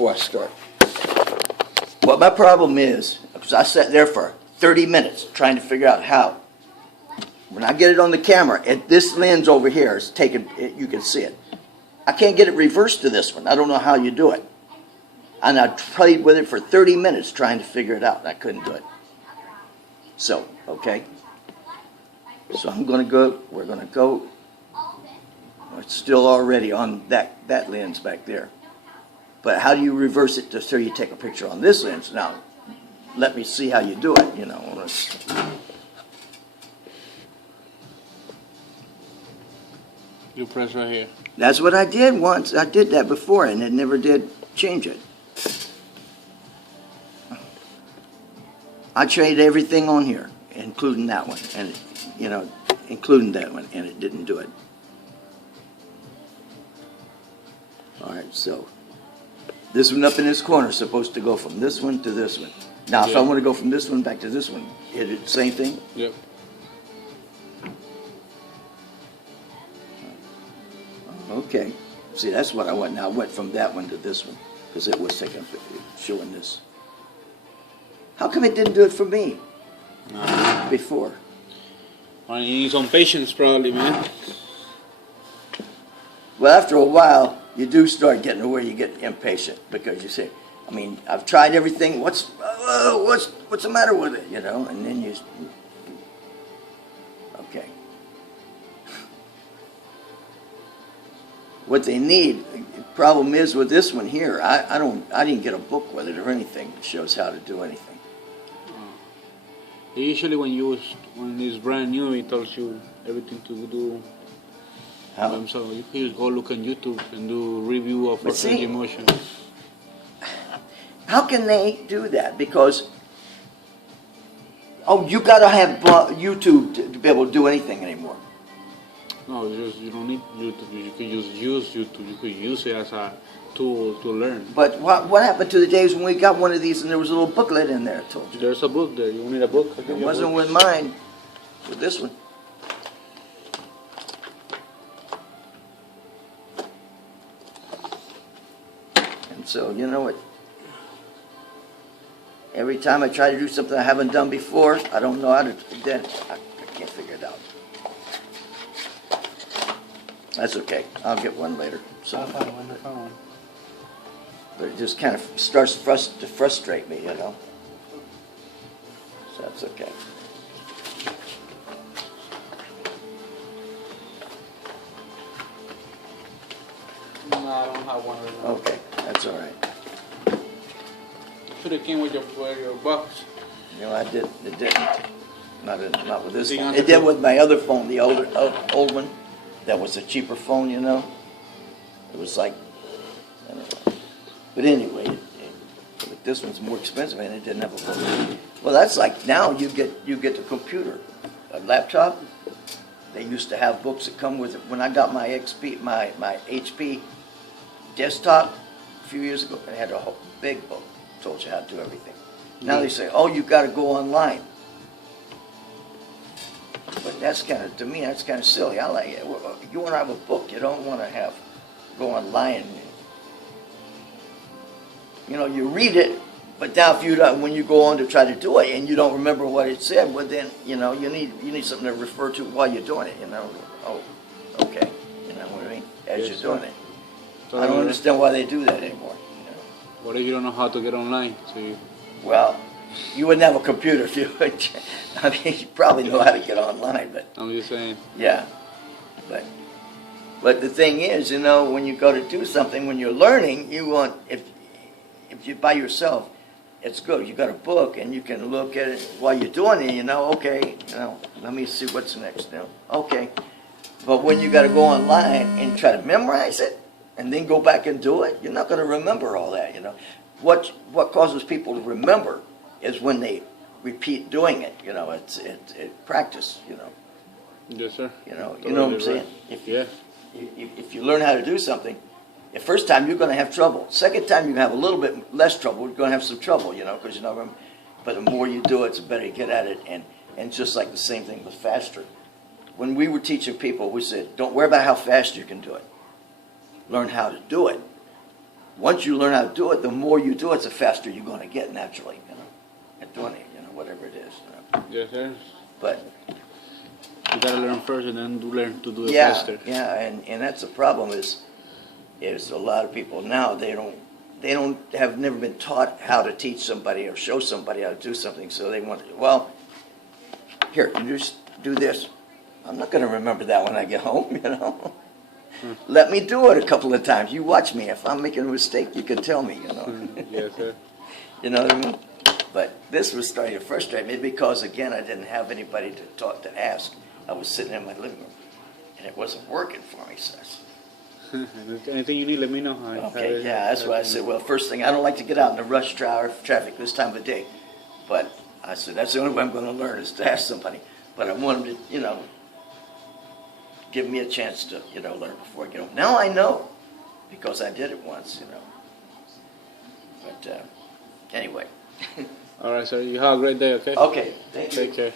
before I start. What my problem is, because I sat there for 30 minutes trying to figure out how. When I get it on the camera, this lens over here is taken, you can see it. I can't get it reversed to this one. I don't know how you do it. And I played with it for 30 minutes trying to figure it out, and I couldn't do it. So, okay. So we're going to go, it's still already on that lens back there. But how do you reverse it so you take a picture on this lens? Now, let me see how you do it, you know. You press right here. That's what I did once. I did that before, and it never did change it. I tried everything on here, including that one, and including that one, and it didn't do it. All right, so this one up in this corner is supposed to go from this one to this one. Now, if I want to go from this one back to this one, is it the same thing? Yep. Okay. See, that's what I want now. I went from that one to this one because it was showing this. How come it didn't do it for me before? Well, you need some patience, probably, man. Well, after a while, you do start getting to where you get impatient because you say, I mean, I've tried everything. What's the matter with it? You know, and then you. Okay. What they need, the problem is with this one here, I didn't get a book with it or anything that shows how to do anything. Usually when it's brand new, it tells you everything to do. How? So you can just go look on YouTube and do review of French Emotion. How can they do that? Because, you got to have YouTube to be able to do anything anymore. No, you don't need YouTube. You can just use YouTube. You could use it as a tool to learn. But what happened to the days when we got one of these and there was a little booklet in there? I told you. There's a book there. You need a book? It wasn't with mine. With this one. And so, you know what? Every time I try to do something I haven't done before, I don't know how to, then I can't figure it out. That's okay. I'll get one later. So, I'll find one. but it just kind of starts to frustrate me, you know. So that's okay. No, I don't have one of them. Okay, that's all right. Should have came with your box. You know, it didn't. Not with this Thing one. on It the did with my other phone, the old one. That was a cheaper phone, you know. It was like, I don't know. But anyway, this one's more expensive and it didn't have a phone. Well, that's like now you get the computer, a laptop. They used to have books that come with it. When I got my HP desktop a few years ago, it had a whole big book, told you how to do everything. Now they say, you got to go online. But that's to me, that's kind of silly. I like it. You want to have a book. You don't want to go online. You know, you read it, but now when you go on to try to do it and you don't remember what it said, well then, you know, you need something to refer to while you're doing it, you know. Oh, okay. You know what I mean? As you're doing it. I don't understand why they do that anymore. You know? What if you don't know how to get online? Well, you wouldn't have a computer if you would. I mean, you probably know how to get online, but. I'm just saying. Yeah. But the thing is, you know, when you go to do something, when you're learning, you want, if you're by yourself, it's good. You got a book and you can look at it while you're doing it, you know, okay, you know, let me see what's next now. Okay. But when you got to go online and try to memorize it and then go back and do it, you're not going to remember all that, you know. What causes people to remember is when they repeat doing it, you know, it's practice, you know. Yes, sir. You know what I'm saying? Yeah. If you learn how to do something, the first time you're going to have trouble. Second time you're going to have a little bit less trouble. You're going to have some trouble, you know, because you're not remember. But the more you do it, the better you get at it. And just like the same thing with faster. When we were teaching people, we said, don't worry about how fast you can do it. Learn how to do it. once you learn how to do it, the more you do it, the faster you're gonna get naturally, at doing it, whatever it is, Yes, sir. But, You gotta learn first and then learn to do it yeah, faster. yeah, and that's the problem is a lot of people now, have never been taught how to teach somebody or show somebody how to do something, so they want, well, here, you just do this. I'm not gonna remember that when I get home, Let me do it a couple of times. You watch me. If I'm making a mistake, you can tell me, Yes, sir. You know what I mean? But this was starting to frustrate me because, again, I didn't have anybody to talk to ask. I was sitting in my living room, and it wasn't working for me, so I said, Anything you need, let me know. okay, yeah, that's why I said, well, first thing, I don't like to get out in the rush traffic this time of day. But I said, that's the only way I'm going to learn is to ask somebody. But I want them to, give me a chance to, learn before I get home. Now I know because I did it once, But anyway. All right, sir. You have a great day, okay? Okay, thank you. Take care.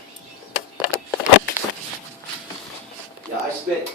Yeah, I spent